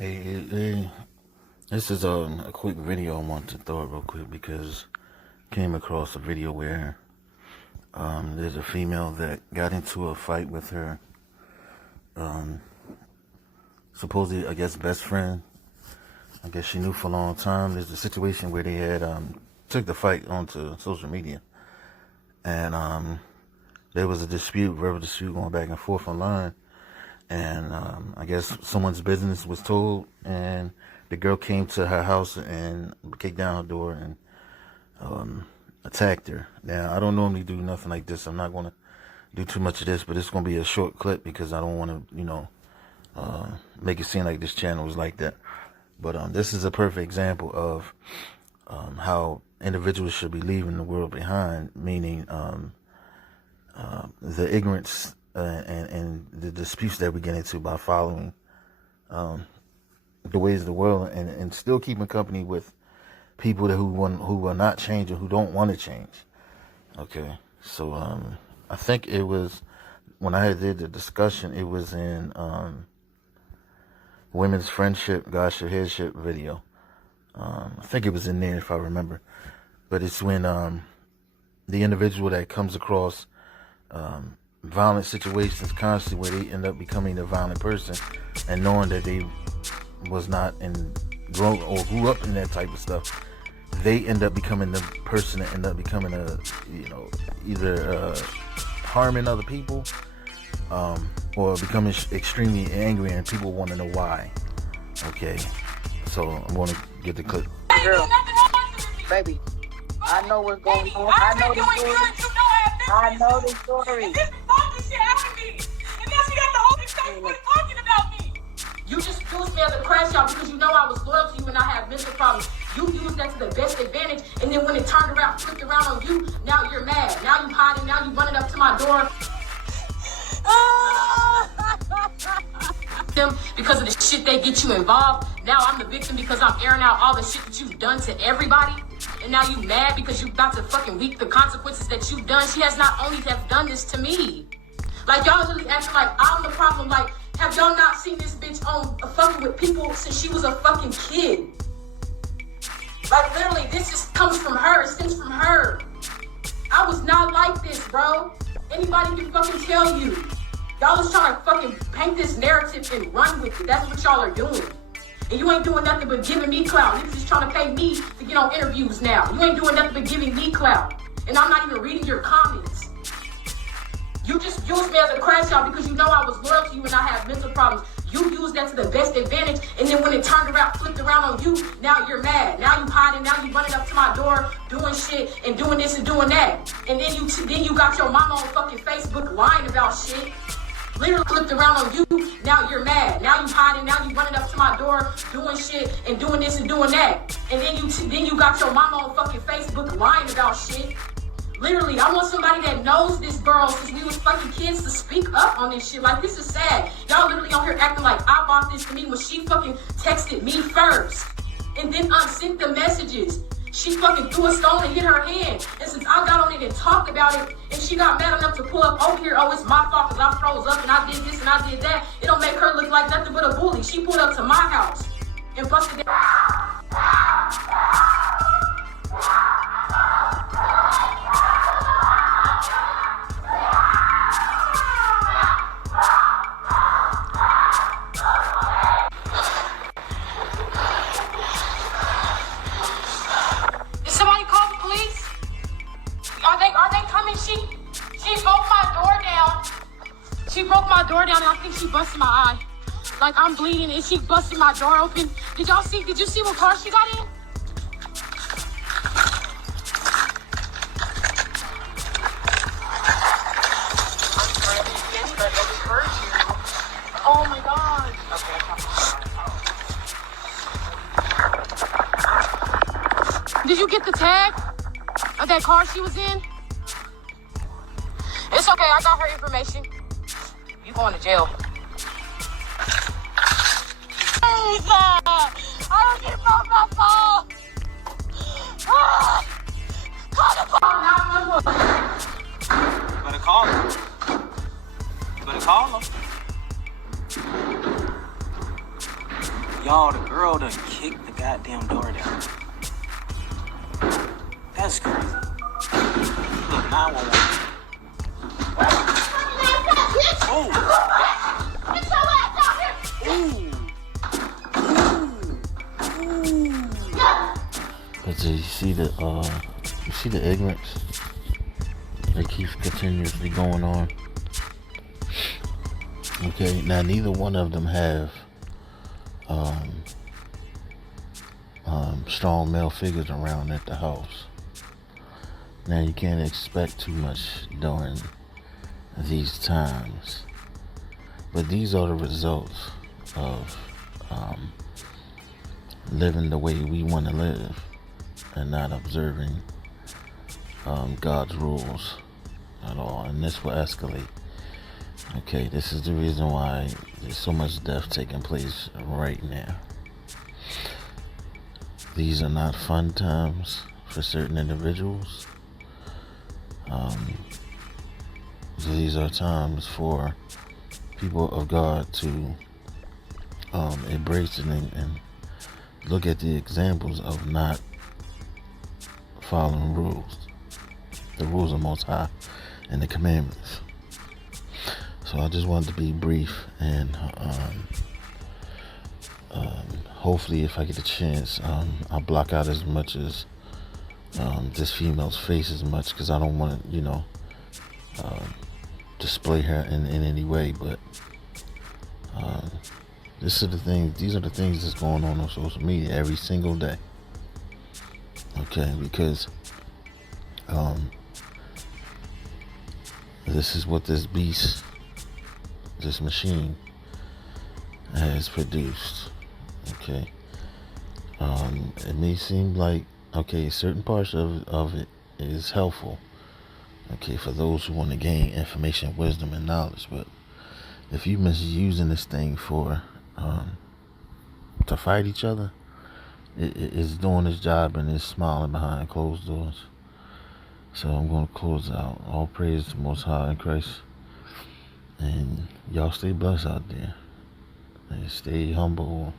Hey, this is a quick video I want to throw it real quick because I came across a video where there's a female that got into a fight with her supposedly, I guess, best friend. I guess she knew for a long time. There's a situation where they had took the fight onto social media, and there was a verbal dispute going back and forth online. And I guess someone's business was told, and the girl came to her house and kicked down her door and attacked her. Now, I don't normally do nothing like this. I'm not going to do too much of this, but it's going to be a short clip because I don't want to, make it seem like this channel is like that. But this is a perfect example of how individuals should be leaving the world behind, meaning the ignorance and the disputes that we get into by following the ways of the world and still keeping company with people who will not change or who don't want to change. Okay, so I think it was when I did the discussion, it was in Women's Friendship, Gosh Your Headship video. I think it was in there if I remember. But it's when the individual that comes across violent situations constantly where they end up becoming a violent person and knowing that they was not grew up in that type of stuff, they end up becoming the person that end up becoming either harming other people or becoming extremely angry, and people want to know why. Okay, so I'm going to get the clip. Girl, baby, I know what's going on. I know the story. I know the story. And this is talking shit out of me. And now she got the whole Facebook talking about me. You just used me as a crash out because you know I was loyal to you and I have mental problems. You used that to the best advantage, and then when it turned around, flipped around on you, now you're mad. Now you hiding, now you running up to my door. Them because of the shit they get you involved. Now I'm the victim because I'm airing out all the shit that you've done to everybody. And now you mad because you about to fucking reap the consequences that you've done. She has not only have done this to me. Like, y'all really acting like I'm the problem. Like, have y'all not seen this bitch on fucking with people since she was a fucking kid? Like, literally, this just comes from her. It stems from her. I was not like this, bro. Anybody can fucking tell you. Y'all is trying to fucking paint this narrative and run with it. That's what y'all are doing. And you ain't doing nothing but giving me clout. Niggas just trying to pay me to get on interviews now. You ain't doing nothing but giving me clout. And I'm not even reading your comments. You just used me as a crash out because you know I was loyal to you and I have mental problems. You used that to the best advantage, and then when it turned around, flipped around on you, now you're mad. Now you hiding, now you running up to my door, doing shit and doing this and doing that. And then you got your mama on fucking Facebook lying about shit. Literally flipped around on you, now you're mad. Now you hiding, now you running up to my door, doing shit and doing this and doing that. And then you got your mama on fucking Facebook lying about shit. Literally, I want somebody that knows this girl since we was fucking kids to speak up on this shit. Like, this is sad. Y'all literally on here acting like I bought this to me when she fucking texted me first. And then unsent the messages. She fucking threw a stone and hit her hand. And since I got on it and talked about it, and she got mad enough to pull up over here, oh, it's my fault because I froze up and I did this and I did that, it don't make her look like nothing but a bully. She pulled up to my house and busted down. She broke my door down and I think she busted my eye. Like, I'm bleeding and she busted my door open. Did you see what car she got in? Oh my God. Did you get the tag of that car she was in? It's okay, I got her information. You going to jail. I don't get my phone. Call the phone. You better call him. You better call him. Y'all, the girl done kicked the goddamn door down. That's crazy. Look, 911. Oh! Get your ass out here! But you see the ignorance that keeps continuously going on. Okay, now neither one of them have strong male figures around at the house. Now you can't expect too much during these times, but these are the results of living the way we want to live and not observing God's rules at all, and this will escalate. Okay, this is the reason why there's so much death taking place right now. These are not fun times for certain individuals. These are times for people of God to embrace it and look at the examples of not following rules, the rules of Most High and the commandments. So I just wanted to be brief, and hopefully if I get a chance, I'll block out as much as this female's face as much, because I don't want to, display her in any way. But these are the things that's going on social media every single day. Okay, because this is what this beast, this machine, has produced. Okay, it may seem like, okay, certain parts of it is helpful, okay, for those who want to gain information, wisdom, and knowledge. But if you're misusing this thing for to fight each other, it's doing its job and it's smiling behind closed doors. So I'm going to close out. All praise to Most High in Christ, and y'all stay blessed out there, and stay humble.